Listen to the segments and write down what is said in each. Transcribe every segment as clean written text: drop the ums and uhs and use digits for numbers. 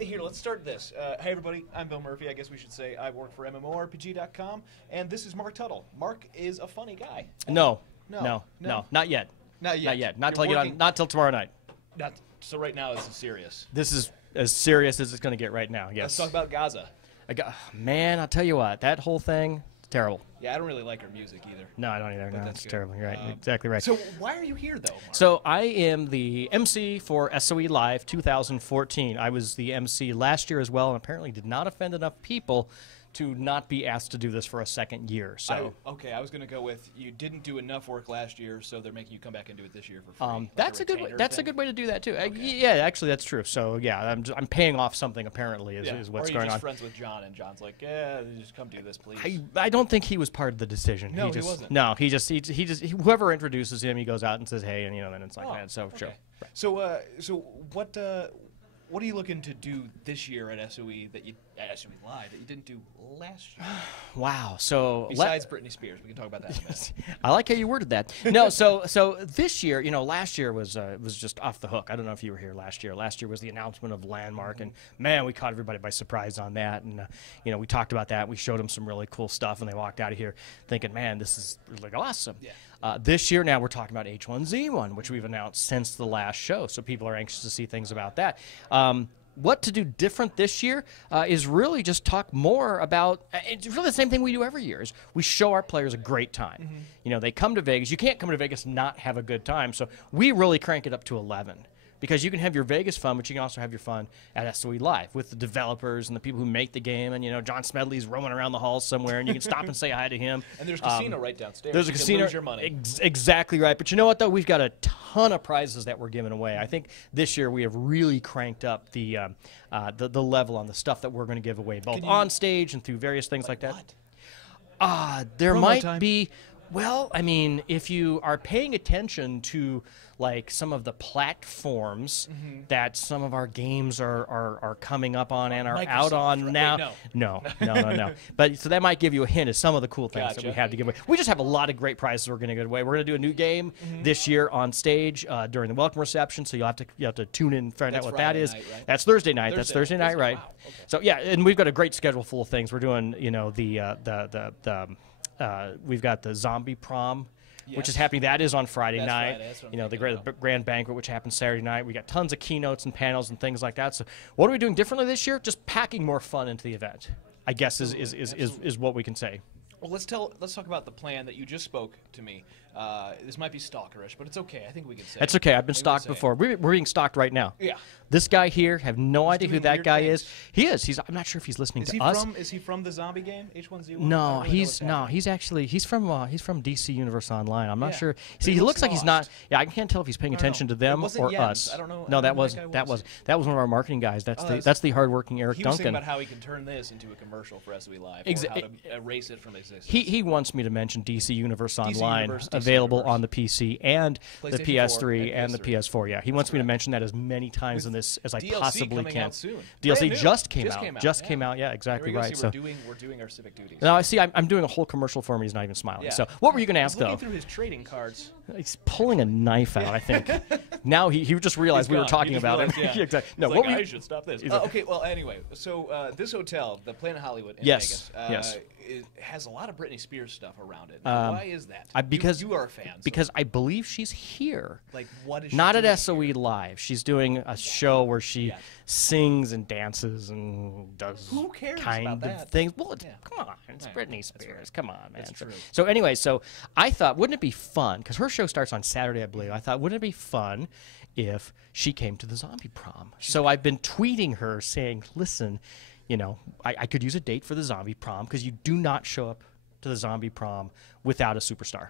Here, let's start this. Hey, everybody. I'm Bill Murphy. I guess we should say I work for MMORPG.com, and this is Mark Tuttle. Mark is a funny guy. No, not yet. Not yet. Not yet. Not till tomorrow night. So right now, this is serious. This is as serious as it's going to get right now. Yes. Let's talk about Gaza. Man, I'll tell you what. That whole thing, terrible. Yeah, I don't really like her music either. No, I don't either. No, it's terrible. You're right. Exactly right. So why are you here, though, Mark? So I am the MC for SOE Live 2014. I was the MC last year as well, and apparently did not offend enough people to not be asked to do this for a second year. So I was going to go with you didn't do enough work last year, so they're making you come back and do it this year for free. That's a good way. That's a good way to do that too. Okay. Yeah, actually, that's true. So yeah, I'm paying off something apparently is what's going on. Or you're just friends with John, and John's like, yeah, just come do this, please. I don't think he was part of the decision. No, he wasn't. No, he just whoever introduces him, he goes out and says, hey, and then it's like that. So okay. sure. So what are you looking to do this year at SOE SOE Live that you didn't do last year? Wow. So besides Brittany Spears, we can talk about that in a minute. I like how you worded that. No, so this year, last year was just off the hook. I don't know if you were here last year. Last year was the announcement of Landmark, and man, we caught everybody by surprise on that. And we talked about that. We showed them some really cool stuff, and they walked out of here thinking, man, this is really awesome. Yeah. This year now we're talking about H1Z1, which we've announced since the last show, so people are anxious to see things about that. What to do different this year is really just talk more about it's really the same thing we do every year. Is we show our players a great time. Mm-hmm. They come to Vegas. You can't come to Vegas and not have a good time, so we really crank it up to 11. Because you can have your Vegas fun, but you can also have your fun at SOE Live with the developers and the people who make the game. And, John Smedley's roaming around the halls somewhere, and you can stop and say hi to him. And there's a casino right downstairs. There's a casino. Lose your money. Exactly right. But you know what, though? We've got a ton of prizes that we're giving away. I think this year we have really cranked up the level on the stuff that we're going to give away, both on stage and through various things like that. There Promo might time. be. Well, I mean, if you are paying attention to some of the platforms that some of our games are coming up on and are out on now. Wait, no. But so that might give you a hint of some of the cool things that we have to give away. We just have a lot of great prizes we're going to give away. We're going to do a new game this year on stage during the welcome reception, so you have to tune in and find out what that is. Night, right? That's Thursday night. That's Thursday night, right? Wow. Okay. So yeah, and we've got a great schedule full of things. We're doing we've got the zombie prom, which is happening. That is on Friday night. The grand banquet, which happens Saturday night. We got tons of keynotes and panels and things like that. So what are we doing differently this year? Just packing more fun into the event, I guess is what we can say. Well, let's talk about the plan that you just spoke to me. This might be stalkerish, but it's okay. I think we can say That's okay. I've been stalked before. We're being stalked right now. Yeah. This guy here, have no idea who that guy is. He is. I'm not sure if he's listening to us. Is he from the zombie game, H1Z1? No, he's from DC Universe Online. I'm not sure. See, he looks like he's not. Yeah, I can't tell if he's paying attention to them or us. I don't know. No, that was one of our marketing guys. That's the hardworking Eric Duncan. He was Duncan. thinking about how he can turn this into a commercial for SOE Live, or how to erase it from existence. He wants me to mention DC Universe Online, available on the PC and the PS3 and the PS4. Yeah, he wants me to mention that as many times in this as I possibly can. DLC just came out. Yeah, exactly right. So we're doing our civic duties. No, I see. I'm doing a whole commercial for him. He's not even smiling. Yeah. So what were you going to ask though? Looking through his trading cards. He's pulling a knife out. I think. Now he just realized we were talking about him. Yeah. Exactly. No, what I should stop this. Okay. Well, anyway, so this hotel, the Planet Hollywood in Vegas, it has a lot of Brittany Spears stuff around it. Why is that? Because you are a fan. Because I believe she's here. Like, what is she not doing at SOE Live. She's doing a show where she sings and dances and does kind of things. Well, come on, it's Brittany Spears. Right. Come on, man. So anyway, so I thought, wouldn't it be fun? Because her show starts on Saturday, I believe. I thought, wouldn't it be fun if she came to the zombie prom? So I've been tweeting her saying, listen, I could use a date for the zombie prom because you do not show up to the zombie prom without a superstar.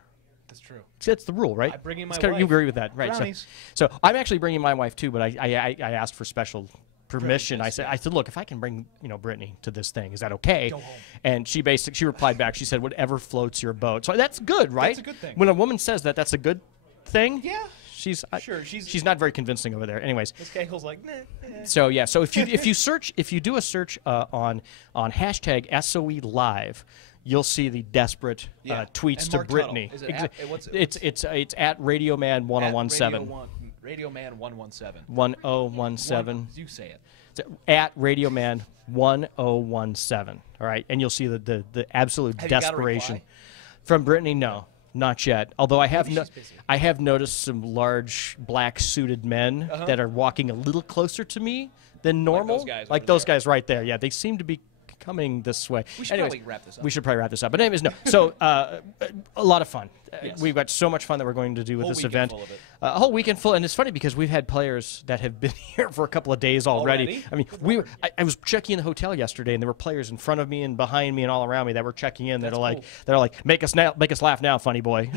That's true. It's the rule, right? I bring in my wife. You agree with that, right? So I'm actually bringing my wife too, but I asked for special permission. I said, look, if I can bring Brittany to this thing, is that okay? Go home. And she replied back. She said, whatever floats your boat. So that's good, right? That's a good thing. When a woman says that, that's a good thing. Yeah. She's not very convincing over there. Anyways, this guy goes like, nah. So yeah, so if you do a search on hashtag SOE Live, you'll see the desperate tweets to Brittany. Is it it's at Radio Man 1017. Radio Man 117. 1017. You say it. At Radio Man 1017. All right, and you'll see the absolute desperation from Brittany. No, not yet. Although I have noticed some large black suited men that are walking a little closer to me than normal. Like those guys right there. Yeah, they seem to be coming this way. We should probably wrap this up. We should probably wrap this up. But anyways, no. So a lot of fun. Yes. We've got so much fun that we're going to do with this event. A whole weekend full, and it's funny because we've had players that have been here for a couple of days already. I mean, I was checking in the hotel yesterday, and there were players in front of me and behind me and all around me that were checking in. That are like, make us laugh now, funny boy.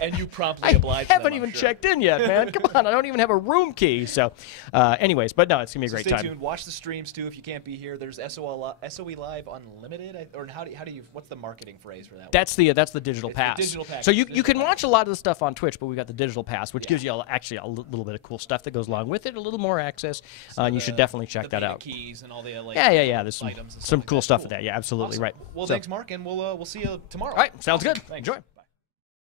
And you promptly obliged. I haven't even checked in yet, man. Come on, I don't even have a room key. So, anyways, but no, it's gonna be a great time. Stay tuned. Watch the streams too if you can't be here. There's SOE Live Unlimited, or how do you? What's the marketing phrase for that? That's the digital pass. Digital package. So you can watch a lot of the stuff on Twitch, but we got the digital pass, which gives you actually a little bit of cool stuff that goes along with it, a little more access, and you should definitely check that out. Keys and all the There's some cool stuff with that. Yeah, absolutely right. Well, thanks, Mark, and we'll see you tomorrow. All right, sounds good. Thanks. Enjoy.